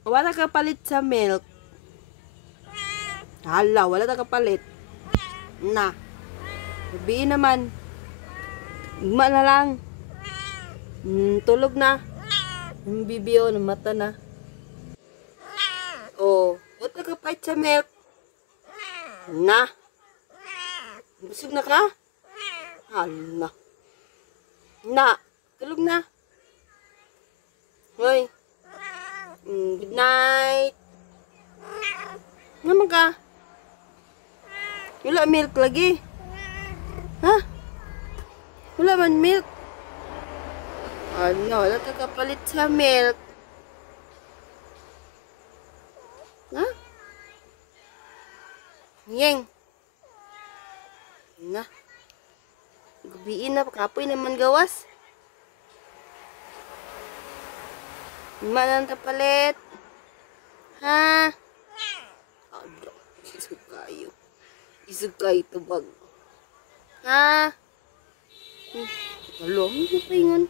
Wala ka palit sa milk. Hala, wala ka palit. Na. Sabihin naman. Igma na lang. Tulog na. Yung bibiyo, ng mata na. Oh, wala ka palit sa milk. Na. Busog na ka? Hala. Na. Tulog na. Hoy. Good night. Naman ka? Wala milk lagi. Ha? Wala man milk. Ano, wala ka kapalit sa milk. Ha? Yeng. Na. Gabiin na, kapoy naman gawas. Manan kapalit. Ha? Ada, isog kayo. Isog kayo tubag. Ha? Alo, hindi pa ingon.